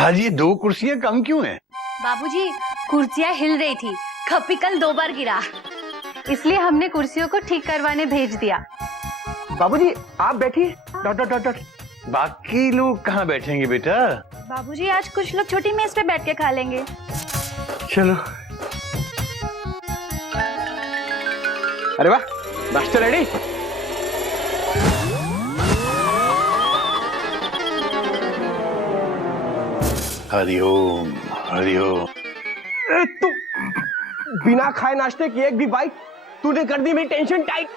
आज ये 2 कुर्सियां कम क्यों हैं? बाबूजी, कुर्सियां हिल रही थी, खप्पी कल 2 बार गिरा, इसलिए हमने कुर्सियों को ठीक करवाने भेज दिया। बाबूजी आप बैठिए। बाकी लोग कहाँ बैठेंगे बेटा? बाबूजी, आज कुछ लोग छोटी मेज पे बैठ के खा लेंगे। चलो। अरे वाह, नाश्ता रेडी। हरिओम हरिओम। तू बिना खाए नाश्ते की एक भी बाइट तूने कर दी मेरी टेंशन टाइट।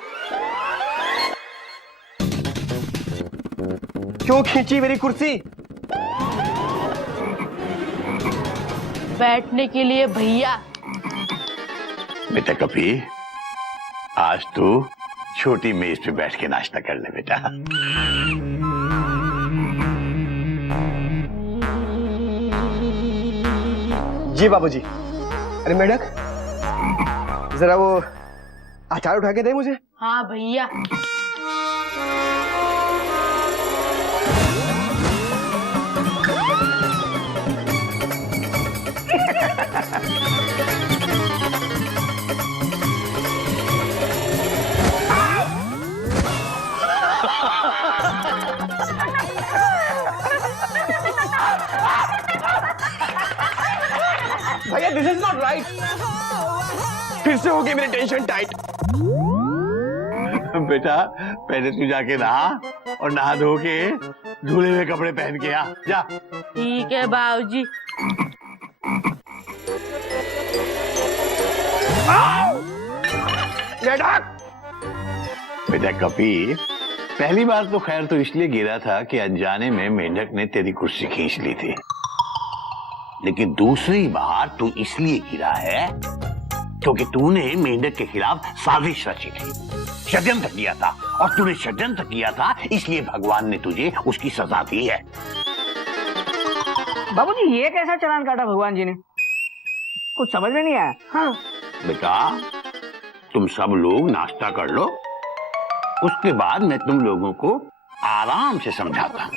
क्यों खींची मेरी कुर्सी? बैठने के लिए भैया। बेटा कपी, आज तू छोटी मेज पे बैठ के नाश्ता कर ले बेटा। जी बाबूजी। अरे मेढक, जरा वो अचार उठा के दे मुझे। हाँ भैया। भैया दिस इज नॉट राइट। फिर से हो गई मेरी टेंशन टाइट। बेटा पहले तू जाके नहा और नहा धो के धुले हुए कपड़े पहन के आ जा। ठीक है बाबूजी। बेटा कपी, पहली बार तो खैर तो इसलिए गिरा था कि अनजाने में मेंढक ने तेरी कुर्सी खींच ली थी, लेकिन दूसरी बार तू इसलिए गिरा है क्योंकि तूने मेंढक के खिलाफ साजिश रची थी, षड्यंत्र किया था, और तूने षड्यंत्र किया था इसलिए भगवान ने तुझे उसकी सजा दी है। बाबूजी ये कैसा चालान काटा भगवान जी ने? कुछ समझ में नहीं आया। हाँ बेटा तुम सब लोग नाश्ता कर लो, उसके बाद मैं तुम लोगों को आराम से समझाता हूं।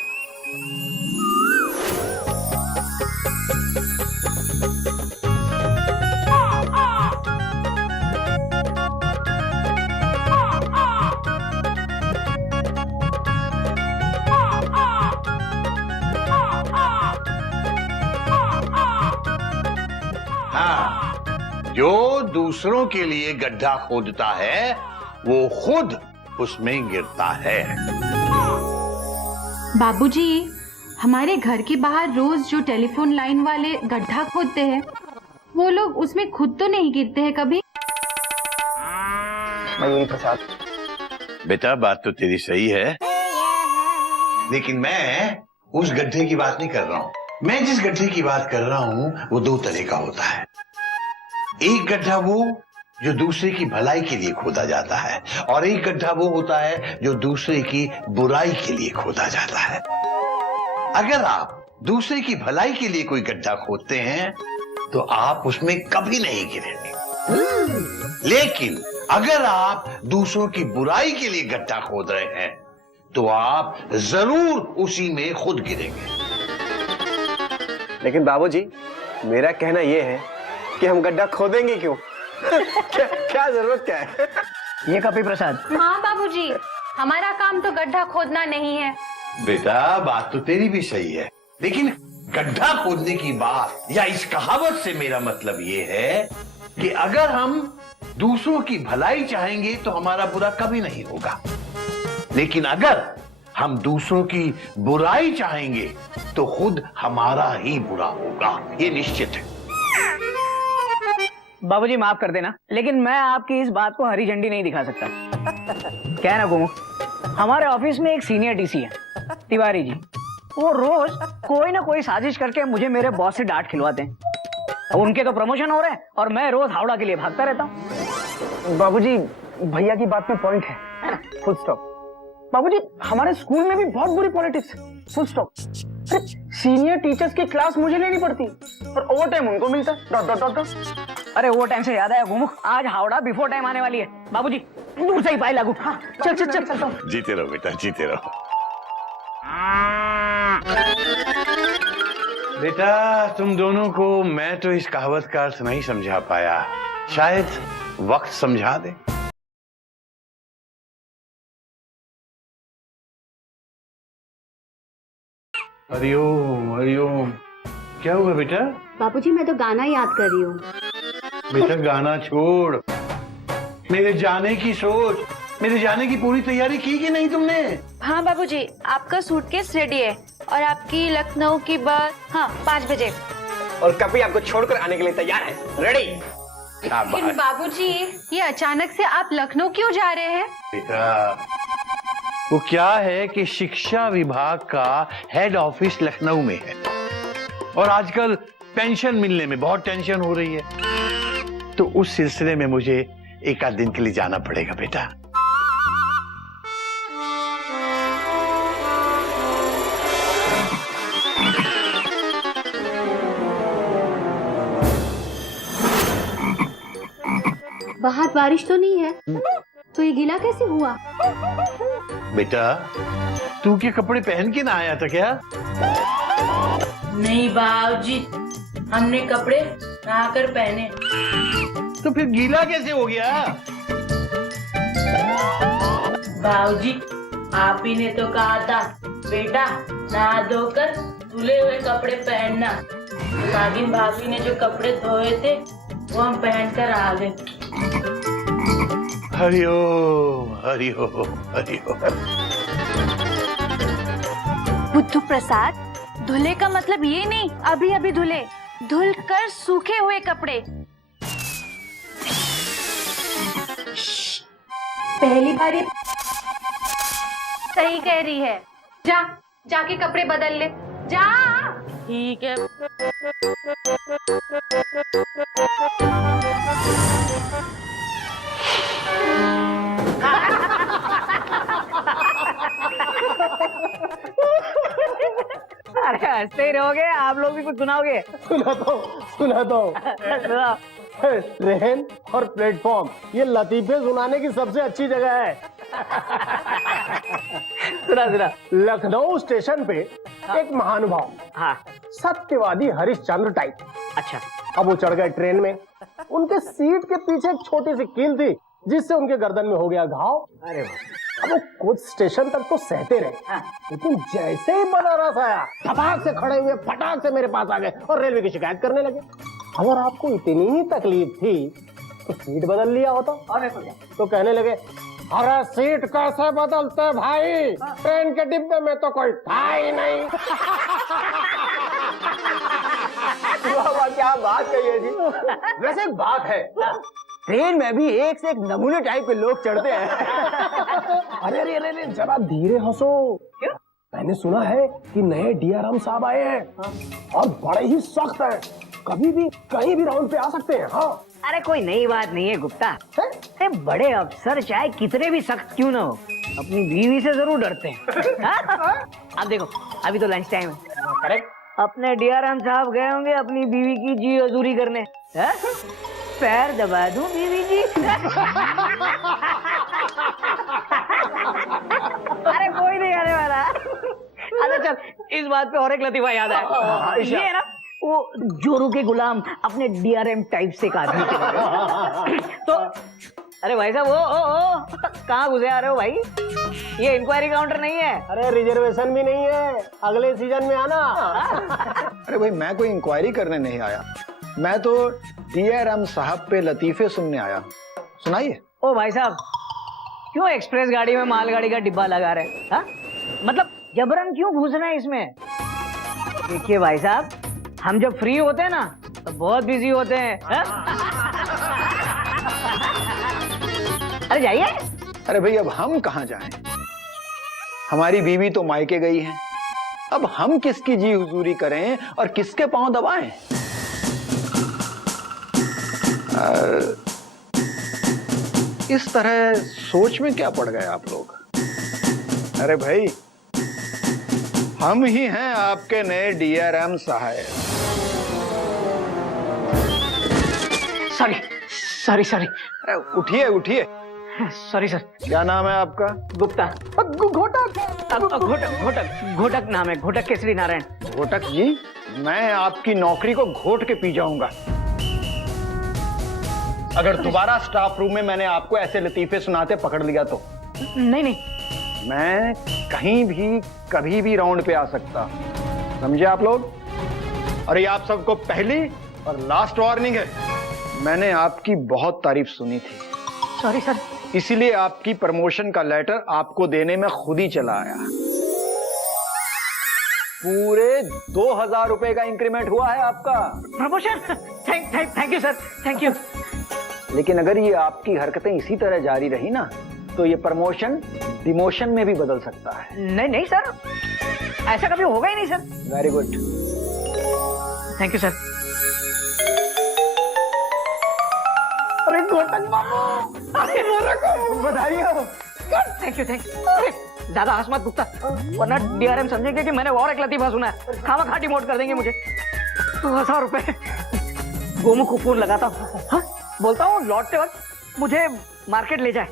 हाँ, जो दूसरों के लिए गड्ढा खोदता है वो खुद उसमें गिरता है। बाबूजी, हमारे घर के बाहर रोज जो टेलीफोन लाइन वाले गड्ढा खोदते हैं, वो लोग उसमें खुद तो नहीं गिरते हैं कभी? मयूरी प्रसाद। बेटा बात तो तेरी सही है, लेकिन मैं उस गड्ढे की बात नहीं कर रहा हूं। मैं जिस गड्ढे की बात कर रहा हूं वो 2 तरह का होता है। एक गड्ढा वो जो दूसरे की भलाई के लिए खोदा जाता है, और एक गड्ढा वो होता है जो दूसरे की बुराई के लिए खोदा जाता है। अगर आप दूसरे की भलाई के लिए कोई गड्ढा खोदते हैं तो आप उसमें कभी नहीं गिरेंगे, लेकिन अगर आप दूसरों की बुराई के लिए गड्ढा खोद रहे हैं तो आप जरूर उसी में खुद गिरेंगे। लेकिन बाबूजी मेरा कहना यह है कि हम गड्ढा खोदेंगे क्यों? क्या जरूरत क्या है? ये कपी प्रसाद। हाँ बाबूजी, हमारा काम तो गड्ढा खोदना नहीं है। बेटा बात तो तेरी भी सही है, लेकिन गड्ढा खोदने की बात या इस कहावत से मेरा मतलब ये है कि अगर हम दूसरों की भलाई चाहेंगे तो हमारा बुरा कभी नहीं होगा, लेकिन अगर हम दूसरों की बुराई चाहेंगे तो खुद हमारा ही बुरा होगा, ये निश्चित है। बाबूजी माफ कर देना, लेकिन मैं आपकी इस बात को हरी झंडी नहीं दिखा सकता। क्या है ना गोमू, हमारे ऑफिस में एक सीनियर डीसी है, तिवारी जी। वो रोज कोई ना कोई साजिश करके मुझे मेरे बॉस से डांट खिलवाते हैं। उनके तो प्रमोशन हो रहे हैं और मैं रोज हावड़ा के लिए भागता रहता हूँ। बाबूजी भैया की बात में पॉइंट है, फुल स्टॉप। बाबूजी हमारे स्कूल में भी बहुत बुरी पॉलिटिक्स है, फुल स्टॉप। सीनियर टीचर्स की क्लास मुझे लेनी पड़ती और ओवर टाइम उनको मिलता है। अरे ओवर टाइम से याद आया गोमुख, आज हावड़ा बिफोर टाइम आने वाली है। बाबूजी दूर से ही पाए लागू। हाँ, चल चल चल चलता हूँ। जीते रहो बेटा, जीते रहो। बेटा तुम दोनों को मैं तो इस कहावत का अर्थ नहीं समझा पाया, शायद वक्त समझा दे। हरिओम हरिओम। क्या हुआ बेटा? बापूजी मैं तो गाना याद कर रही हूँ। बेटा गाना छोड़, मेरे जाने की सोच। मेरे जाने की पूरी तैयारी की कि नहीं तुमने? हाँ बाबूजी, आपका सूटकेस रेडी है और आपकी लखनऊ की बस 5 बजे। और कभी आपको छोड़कर आने के लिए तैयार है, रेडी। लेकिन बाबूजी ये अचानक से आप लखनऊ क्यों जा रहे हैं? बेटा वो क्या है कि शिक्षा विभाग का हेड ऑफिस लखनऊ में है और आजकल पेंशन मिलने में बहुत टेंशन हो रही है, तो उस सिलसिले में मुझे एक आध दिन के लिए जाना पड़ेगा बेटा। बाहर बारिश तो नहीं है, तो ये गीला कैसे हुआ? बेटा तू के कपड़े पहन के ना आया था क्या? नहीं बाबूजी, हमने कपड़े नहाकर पहने। तो फिर गीला कैसे हो गया? बाबूजी आप ही ने तो कहा था बेटा नहा धोकर धुले हुए कपड़े पहनना। नागिन भाभी ने जो कपड़े धोए थे वो हम पहनकर आ गए। हरिओम हरिओम हरिओम। बुद्धू प्रसाद, धुले का मतलब ये नहीं अभी अभी धुले, धुल कर सूखे हुए कपड़े। पहली बार ये सही कह रही है। जाके कपड़े बदल ले जा। ठीक है। अरे हंसते ही रहोगे, आप लोग भी कुछ सुनाओगे? सुना दो। ट्रेन और प्लेटफॉर्म, ये लतीफे सुनाने की सबसे अच्छी जगह है। सुना। लखनऊ स्टेशन पे एक महानुभाव, हाँ। सत्यवादी हरिश्चंद्र टाइप। अच्छा। अब वो चढ़ गए ट्रेन में, उनके सीट के पीछे एक छोटी सी कील थी जिससे उनके गर्दन में हो गया घाव। अरे अब वो कुछ स्टेशन तक तो सहते रहे, लेकिन जैसे ही बनारस आया, धपाक से खड़े हुए फटाक से मेरे पास आ गए और रेलवे की शिकायत करने लगे। अगर आपको इतनी ही तकलीफ थी तो सीट बदल लिया होता। तो कहने लगे, अरे सीट कैसे बदलते भाई, ट्रेन के डिब्बे में तो कोई था ही नहीं। क्या बात कही है जी। वैसे एक बात है, ट्रेन में भी एक से एक नमूने टाइप के लोग चढ़ते हैं। अरे जरा धीरे हंसो। क्या? मैंने सुना है कि नए डीआरएम साहब आए हैं और बड़े ही सख्त हैं, कभी भी कहीं भी राउंड पे आ सकते हैं। हाँ। अरे कोई नई बात नहीं है गुप्ता। अरे बड़े अफसर चाहे कितने भी सख्त क्यों ना हो, अपनी बीवी से जरूर डरते हैं। अब देखो अभी तो लंच टाइम है। करेक्ट। अपने डीआरएम साहब गए होंगे अपनी बीवी की जी हजूरी करने। पैर दबा दूं बीवी जी? अरे कोई नहीं आने वाला। अच्छा चल, इस बात पे और एक लतीफा याद आया। ये है ना वो जोरू के गुलाम अपने डीआरएम टाइप से एक आदमी के बारे। तो अरे भाई साहब, ओ कहाँ घुसे आ रहे हो भाई? ये इंक्वायरी काउंटर नहीं है। अरे रिजर्वेशन भी नहीं है, अगले सीजन में आना। अरे भाई मैं कोई इंक्वायरी करने नहीं आया, मैं तो डीआरएम साहब पे लतीफे सुनने आया। सुनाइए। ओ भाई साहब, क्यों एक्सप्रेस गाड़ी में मालगाड़ी का डिब्बा लगा रहे हैं? हाँ? मतलब जबरन क्यों घुस रहे हैं इसमें? देखिए भाई साहब, हम जब फ्री होते हैं ना तो बहुत बिजी होते हैं। अरे जाइए। अरे भाई अब हम कहाँ जाएं? हमारी बीवी तो मायके गई है, अब हम किसकी जी हुजूरी करें और किसके पांव दबाएं? इस तरह सोच में क्या पड़ गए आप लोग? अरे भाई हम ही हैं आपके नए डीआरएम साहब। सॉरी। अरे उठिए। Sorry sir. क्या नाम है आपका? गुप्ता। घोटक नाम है, घोटक केसरी नारायण। घोटक जी, मैं आपकी नौकरी को घोट के पी जाऊंगा अगर दोबारा स्टाफ रूम में मैंने आपको ऐसे लतीफे सुनाते पकड़ लिया तो। नहीं नहीं, मैं कहीं भी कभी भी राउंड पे आ सकता, समझे आप लोग? और ये आप सबको पहली और लास्ट वार्निंग है। मैंने आपकी बहुत तारीफ सुनी थी, सॉरी सर। इसीलिए आपकी प्रमोशन का लेटर आपको देने में खुद ही चला आया। पूरे 2000 रुपए का इंक्रीमेंट हुआ है आपका। Promotion? Thank you sir, thank you. लेकिन अगर ये आपकी हरकतें इसी तरह जारी रही ना तो ये प्रमोशन डिमोशन में भी बदल सकता है। नहीं नहीं सर, ऐसा कभी होगा ही नहीं sir. Very good, thank you sir. अरे घोटक बाबू, अरे बधाई हो। Thank you. ज्यादा हंस मत गुप्ता, वरना डीआरएम समझेंगे कि मैंने और एक लतीफा सुना है, खामा डिमोट कर देंगे मुझे। 2000 रुपए गोमू को फोन लगाता हूँ, हाँ? बोलता हूँ लौटते वक्त मुझे मार्केट ले जाए।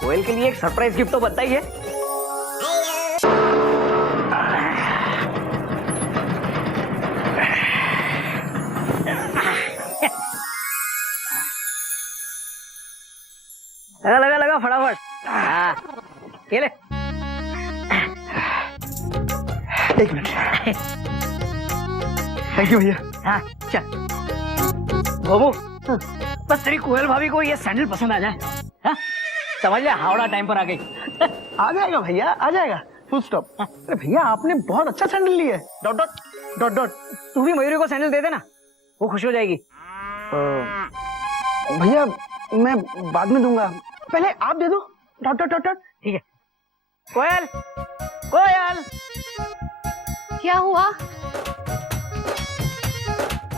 कोयल के लिए एक सरप्राइज गिफ्ट तो बनता ही है। लगा फटाफट। हाँ, ये ले। एक मिनट। थैंक यू भैया। हाँ चल गोमू, बस तेरी कोयल भाभी को ये सैंडल पसंद आ जाए, हाँ? समझ ले, हावड़ा टाइम पर आ गई। आ जाएगा भैया, आ जाएगा, फुल स्टॉप। अरे भैया आपने बहुत अच्छा सैंडल लिया है। Dot dot dot dot. तू भी मयूरी को सैंडल दे देना, वो खुश हो जाएगी। भैया मैं बाद में दूंगा, पहले आप दे दो। Dot dot dot dot. ठीक है। कोयल, कोयल, क्या हुआ?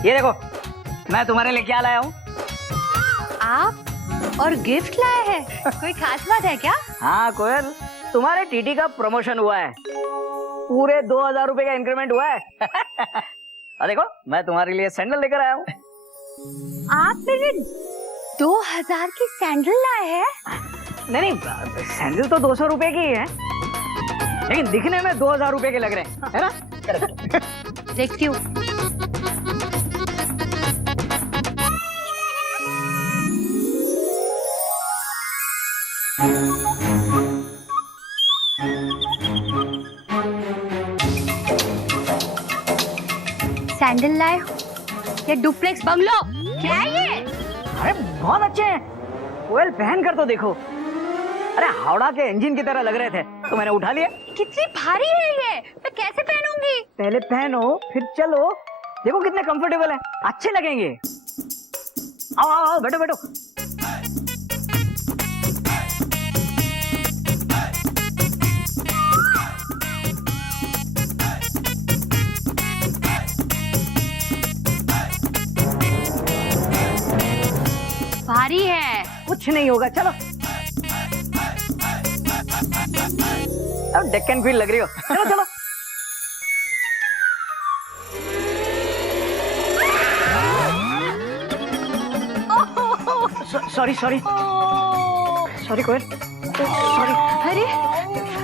ये देखो मैं तुम्हारे लिए क्या लाया हूँ। आप और गिफ्ट लाए हैं? कोई खास बात है क्या? हाँ कोयल, तुम्हारे टीटी का प्रमोशन हुआ है, पूरे 2000 रुपए का इंक्रीमेंट हुआ है। और देखो मैं तुम्हारे लिए सैंडल लेकर आया हूँ। आप मेरे 2000 की सैंडल लाए हैं? नहीं, सैंडल तो 200 रुपए की ही है, लेकिन दिखने में 2000 रुपए के लग रहे हैं, है ना? देखती हूँ। सैंडल लाए हो? ये डुप्लेक्स बंगलो क्या है ये? अरे बहुत अच्छे हैं कोयल, पहन कर तो देखो। अरे हावड़ा के इंजन की तरह लग रहे थे तो मैंने उठा लिया। कितनी भारी है ये, मैं कैसे पहनूंगी? पहले पहनो फिर चलो, देखो कितने कंफर्टेबल है, अच्छे लगेंगे। आओ आओ आओ, बैठो बैठो। भारी है। कुछ नहीं होगा, चलो। अब डेक्कन क्वीन लग रही हो, चलो चलो। सॉरी सॉरी सॉरी कोयल, सॉरी। अरे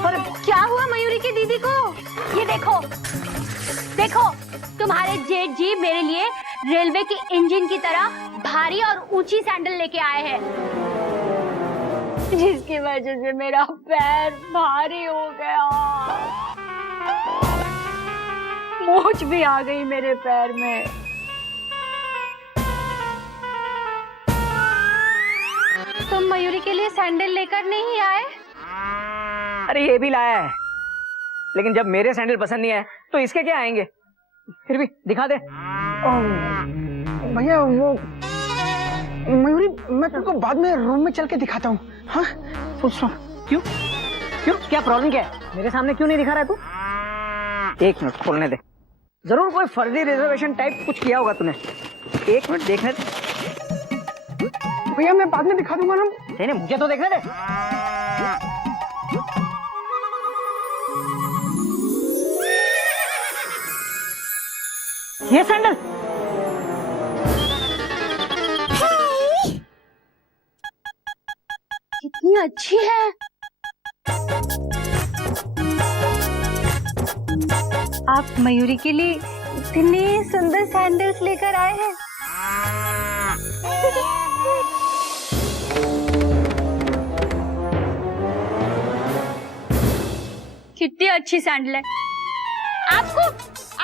अरे क्या हुआ मयूरी की दीदी को? ये देखो देखो, तुम्हारे जेठ जी मेरे लिए रेलवे के इंजन की तरह भारी और ऊंची सैंडल लेके आए हैं, जिसकी वजह से मेरा पैर भारी हो गया, मोच भी आ गई मेरे पैर में। तुम मयूरी के लिए सैंडल लेकर नहीं आए? अरे ये भी लाया है, लेकिन जब मेरे सैंडल पसंद नहीं आए तो इसके क्या आएंगे? फिर भी दिखा दे। भैया वो मयूरी, मैं तुमको बाद में रूम में चल के दिखाता हूँ। हाँ फुल स्टॉप। क्यों क्यों, क्या प्रॉब्लम क्या है? मेरे सामने क्यों नहीं दिखा रहा है तू? एक मिनट खोलने दे, जरूर कोई फर्जी रिजर्वेशन टाइप कुछ किया होगा तूने। एक मिनट देखने दे। भैया मैं बाद में दिखा दूंगा ना। नहीं नहीं, मुझे तो देखने दे। ये सैंडल कितनी अच्छी है। आप मयूरी के लिए इतने सुंदर सैंडल्स लेकर आए हैं। कितनी अच्छी सैंडल है। आपको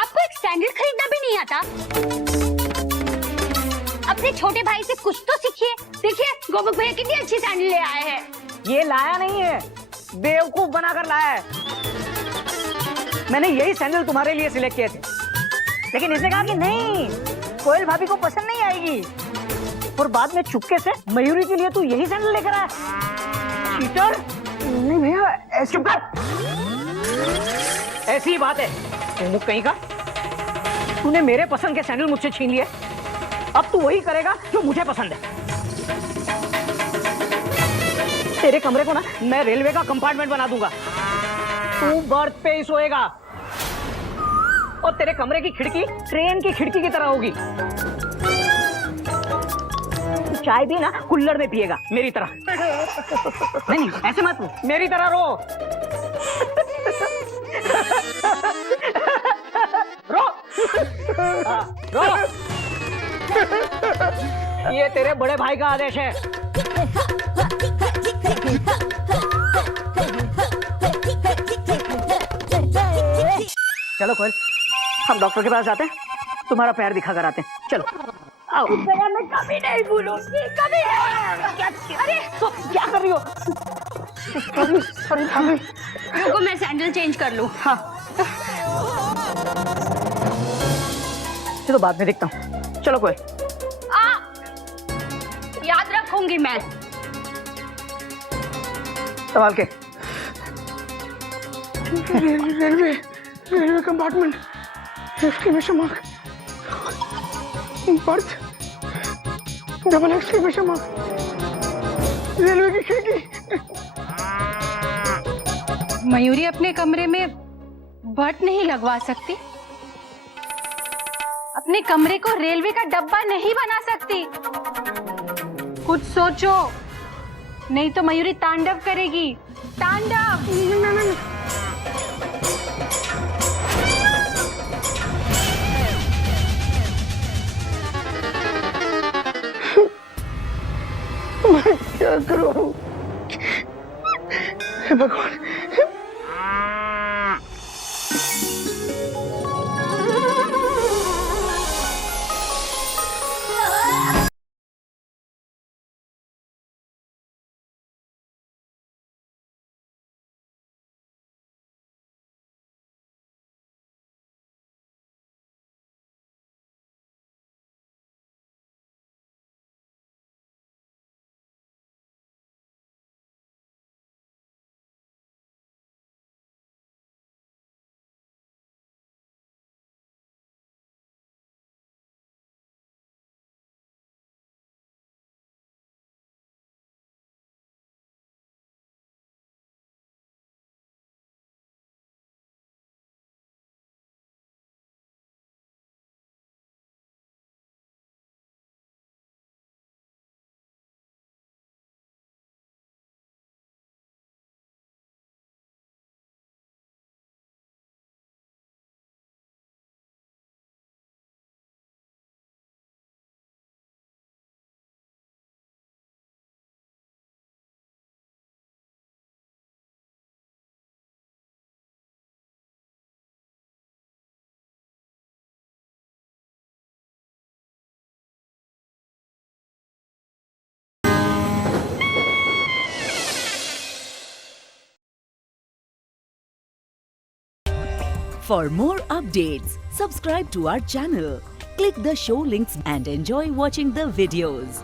आपको एक सैंडल खरीदना भी नहीं आता? अपने छोटे भाई से कुछ तो सीखिए। देखिए गोमुख भैया कितनी अच्छी सैंडल ले आए हैं। ये लाया नहीं है, बेवकूफ बनाकर लाया है। मैंने यही सैंडल तुम्हारे लिए सिलेक्ट किए थे, लेकिन इसने कहा कि नहीं, कोयल भाभी को पसंद नहीं आएगी। और बाद में चुपके से मयूरी के लिए तू यही सैंडल लेकर आया। चीटर। नहीं भैया, ऐसे चुप कर। ऐसी ही बात है। गोमुख कहीं का, तूने मेरे पसंद के सैंडल मुझसे छीन लिए। अब तू वही करेगा जो मुझे पसंद है। तेरे कमरे को ना मैं रेलवे का कंपार्टमेंट बना दूंगा। तू बर्थ पे ही सोएगा और तेरे कमरे की खिड़की ट्रेन की खिड़की की तरह होगी। तू चाय भी ना कुल्लड़ में पिएगा मेरी तरह। नहीं ऐसे मत, मेरी तरह रो। रो। हाँ, रो। ये तेरे बड़े भाई का आदेश है। चलो कोयल, हम डॉक्टर के पास जाते हैं, तुम्हारा पैर दिखा कर आते हैं। चलो आओ। मैं कभी नहीं भूलूंगी, कभी नहीं। अरे तो क्या कर रही हो? रुको मैं सैंडल चेंज कर लूं। हाँ, चलो बाद में देखता हूँ। चलो कोयल। याद रखूंगी मैं। संभाल के। Railway compartment, exclamation mark, birth, double exclamation mark, railway की खिड़की। मयूरी अपने कमरे में बर्थ नहीं लगवा सकती, अपने कमरे को रेलवे का डब्बा नहीं बना सकती। कुछ सोचो, नहीं तो मयूरी तांडव करेगी। तांडव। मैं क्या करूं? हे भगवान। For more updates, subscribe to our channel, click the show links and enjoy watching the videos.